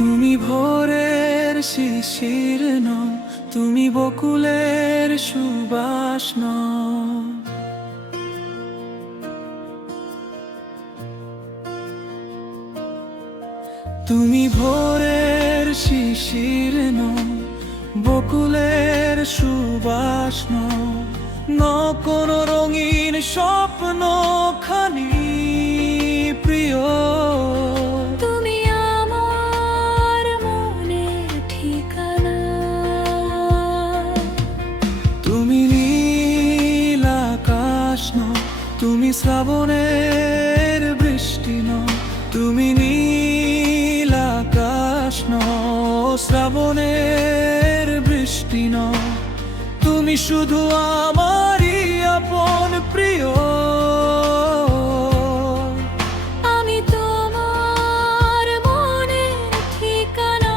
তুমি ভোরের শিশির নও, তুমি বকুলের সুবাস নও। তুমি ভোরের শিশির নও, বকুলের সুবাস নও, ন কোনো রঙিন স্বপ্ন খানি প্রিয়। তুমি আমার মনের ঠিকানা, তুমি নীল আকাশ নও, তুমি শ্রাবণের বৃষ্টি নও, তুমি নীল আকাশ নও, শ্রাবণের বৃষ্টি নও, তুমি শুধু আমারই আপন প্রিয়। আমি তোমার মনের ঠিকানা।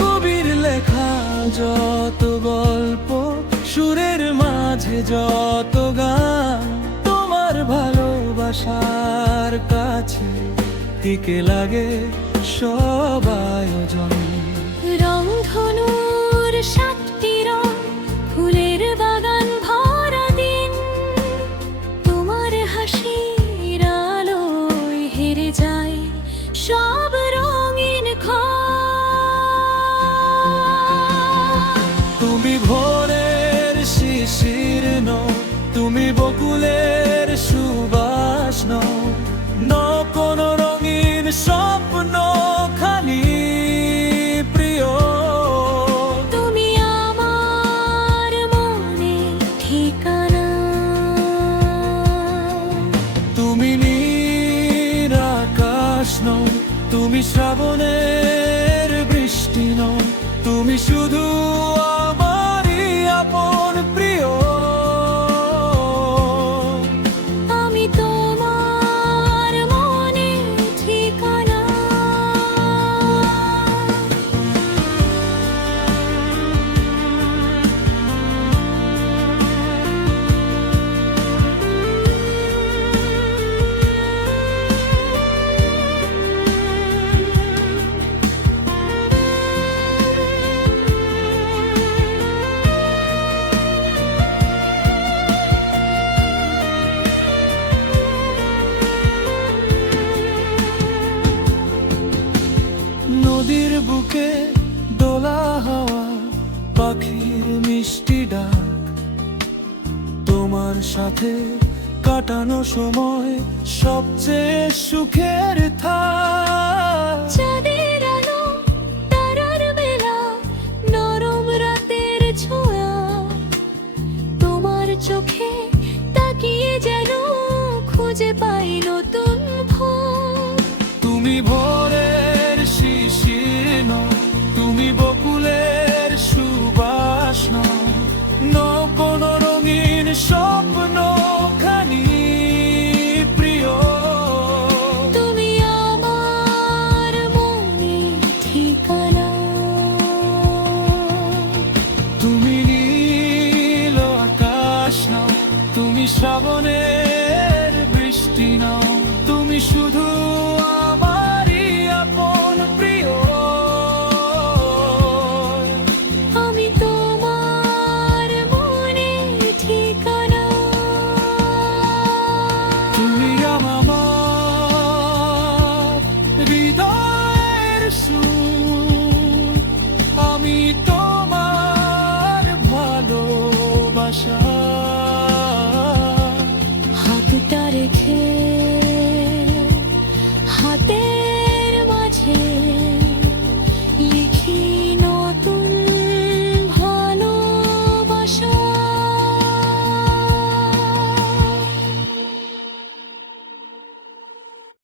কবির লেখা যত গল্প, সুরের মাঝে যত গান, তোমার ভালোবাসার কাছে টিকে লাগে সব আয়োজন। রংধনুর সাতটি রং, ফুলের বাগান ভরা দিন, তোমার হাসির আলোয় হেরে যায় সব রঙিন ঘর। তুমি ভোরের শিশির নও, তুমি বকুলের সুবাস নও, ন কোনো রঙিন স্বপ্ন খানি প্রিয়। তুমি আমার মনের ঠিকানা। তুমি নীল আকাশ নও, তুমি শ্রাবণের বৃষ্টি নও, তুমি শুধু আমারই আপন প্রিয়। আমি তোমার মনের ঠিকানা। নদীর বুকে দোলা হাওয়া, পাখির মিষ্টি ডাক, তোমার সাথে কাটানো সময় সবচেয়ে সুখের থাক।